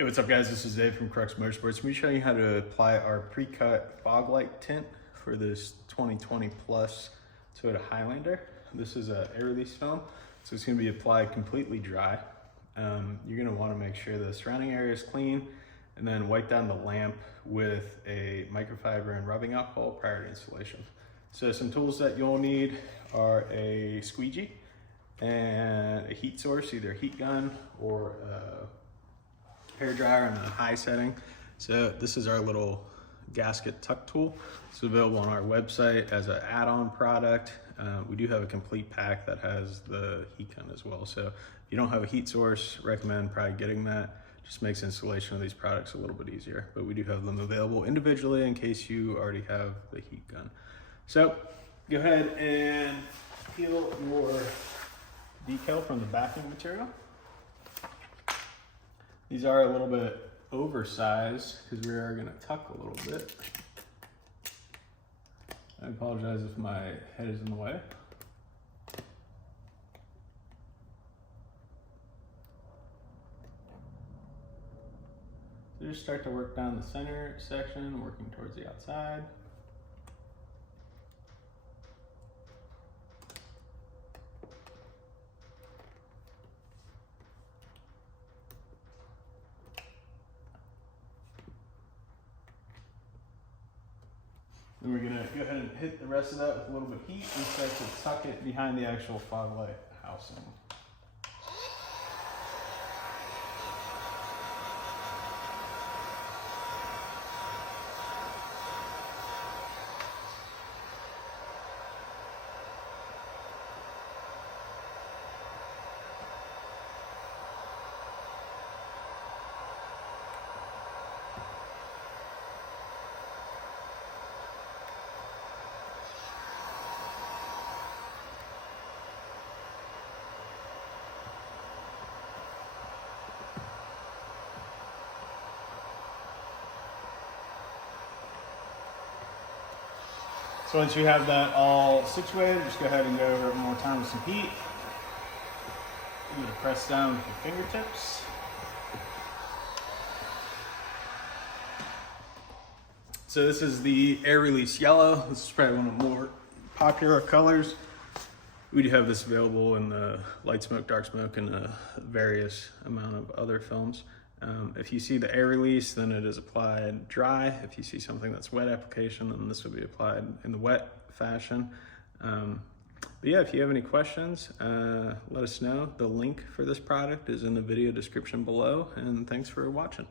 Hey, what's up guys? This is Dave from Crux Motorsports. Let me show you how to apply our pre-cut fog light tint for this 2020 plus Toyota Highlander. This is a air release film, so it's going to be applied completely dry. You're going to want to make sure the surrounding area is clean and then wipe down the lamp with a microfiber and rubbing alcohol prior to installation. So some tools that you'll need are a squeegee and a heat source, either a heat gun or a hair dryer on a high setting. So this is our little gasket tuck tool. It's available on our website as an add-on product. We do have a complete pack that has the heat gun as well. So if you don't have a heat source, recommend probably getting that. Just makes installation of these products a little bit easier, but we do have them available individually in case you already have the heat gun. So go ahead and peel your decal from the backing material. These are a little bit oversized because we are going to tuck a little bit. I apologize if my head is in the way. So just start to work down the center section, working towards the outside. Then we're gonna go ahead and hit the rest of that with a little bit of heat and start to tuck it behind the actual fog light housing. So once you have that all situated, just go ahead and go over it one more time with some heat. You're gonna press down with your fingertips. So this is the air release yellow. This is probably one of the more popular colors. We do have this available in the light smoke, dark smoke, and a various amount of other films. If you see the air release, then it is applied dry. If you see something that's wet application, then this will be applied in the wet fashion. But yeah, if you have any questions, let us know. The link for this product is in the video description below, and thanks for watching.